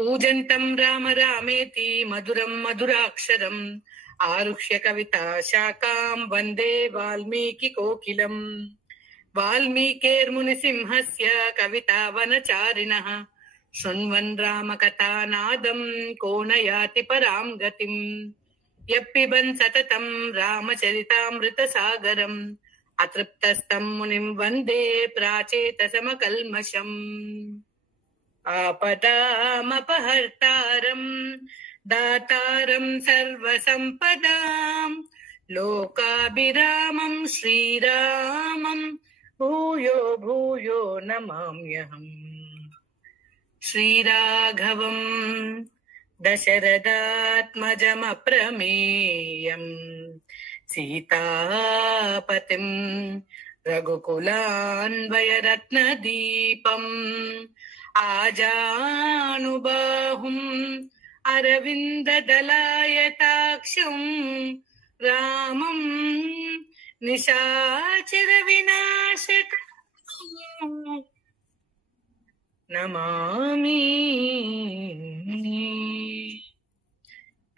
कूजन्तं राम रामेति मधुरं मधुराक्षरम् आरुह्य कविता शाखां वन्दे वाल्मीकिकोकिलम्। वाल्मीकिर्मुनिसिंहस्य कवितावनचारिणः शृण्वन् रामकथानादम् को न याति परां गतिम्। यः पिबन् सततं रामचरितामृतसागरम् अतृप्तस्तं मुनिं वन्दे प्राचेतसमकल्मषम्। आपदामपहर्तारम् दातारं सर्वसम्पदाम् लोकाभिरामं श्रीरामं भूयो भूयो नमाम्यहम्। श्रीराघवम् दशरथात्मजमप्रमेयम् सीतापतिम् रघुकुलान्वयरत्नदीपम् आजानुबाहुम् अरविन्ददलायताक्षम् रामम् निशाचरविनाशकम् नमामि।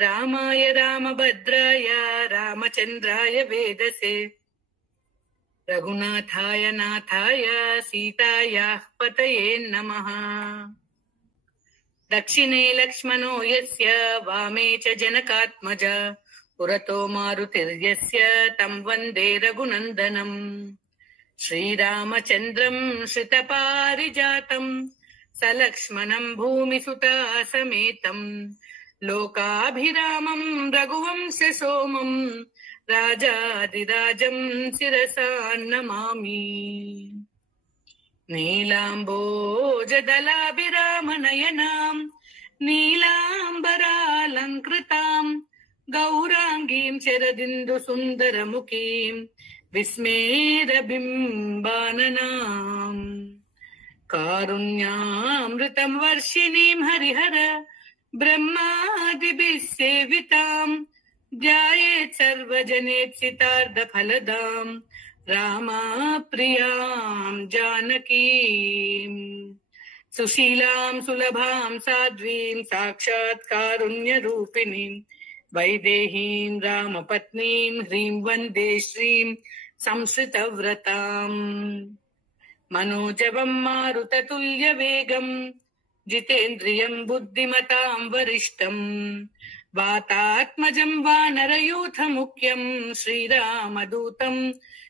रामाय रामभद्राय रामचन्द्राय वेदसे रघुनाथाय नाथाय सीतायाः पतये नमः। दक्षिणे लक्ष्मणो यस्य वामे च जनकात्मज पुरतो मारुतिर्यस्य तं वन्दे रघुनन्दनम्। श्रीरामचन्द्रम् श्रितपारिजातम् सलक्ष्मणम् भूमिसुता समेतम् लोकाभिरामम् रघुवंशसोमम् राजाधिराजम् शिरसा नमामि। नीलाम्बोजदलाभिरामनयनाम् नीलाम्बरालङ्कृताम् गौराङ्गीम् शरदिन्दुसुन्दरमुखीम् विस्मेरबिम्बाननाम् कारुण्यामृतम् वर्षिणीम् हरिहर ब्रह्मादिभिः सेविताम् ध्यायेत् सर्वजनेत्सितार्थफलदाम् रामप्रियाम् जानकीम् सुशीलाम् सुलभाम् साध्वीम् साक्षात् कारुण्यरूपिणीम् वैदेहीम् रामपत्नीम् ह्रीं वन्दे श्रीम् संश्रितव्रताम्। मनोजवम् मारुततुल्यवेगम् जितेन्द्रियम् बुद्धिमताम् वरिष्ठम् वातात्मजम् वानरयूथमुख्यम् श्रीरामदूतम्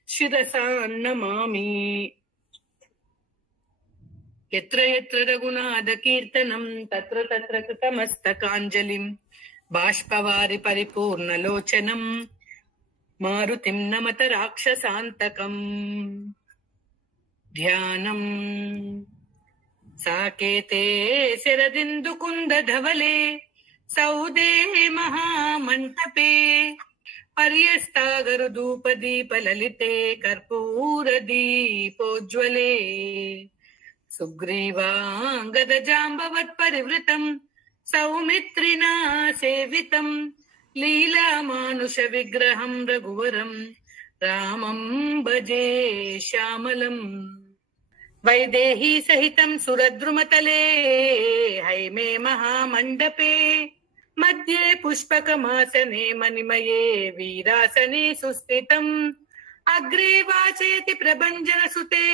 शिरसा नमामि। यत्र यत्र रघुनाथकीर्तनम् तत्र तत्र कृतमस्तकाञ्जलिम् बाष्पवारि परिपूर्णलोचनम् मारुतिम् नमत राक्षसान्तकम्। ध्यानम् साकेते शरदिन्दुकुन्दधवले सौदे महामण्टपे पर्यस्तागरुधूपदीपललिते कर्पूरदीपोज्ज्वले सुग्रीवाङ्गदजाम्बवत्परिवृतम् सौमित्रिणा सेवितम् लीलामानुषविग्रहम् रघुवरम् रामम् भजे श्यामलम्। वैदेही सहितम् सुरद्रुमतले हैमे महामण्डपे मध्ये पुष्पकमासने मणिमये वीरासने सुस्थितम् अग्रे वाचयति प्रभञ्जनसुते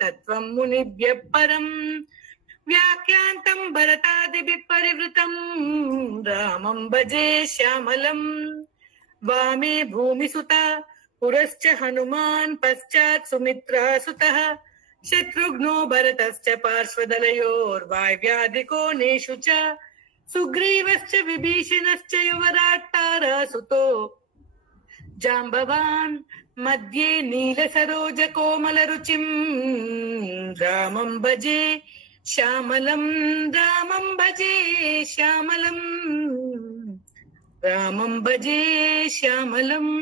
तत्त्वम् मुनिभ्यः परम् व्याख्यान्तम् भरतादिभिः परिवृतम् रामम् भजे श्यामलम्। वामे भूमिसुता पुरश्च हनुमान् पश्चात् सुमित्रासुतः शत्रुघ्नो भरतश्च पार्श्वदलयोर्वायव्याधिकोणेषु च सुग्रीवश्च विभीषणश्च युवराट् तारासुतो जाम्बवान् मध्ये नीलसरोजकोमलरुचिम् रामम् भजे श्यामलम्। रामम् भजे श्यामलम् रामम् भजे श्यामलम्।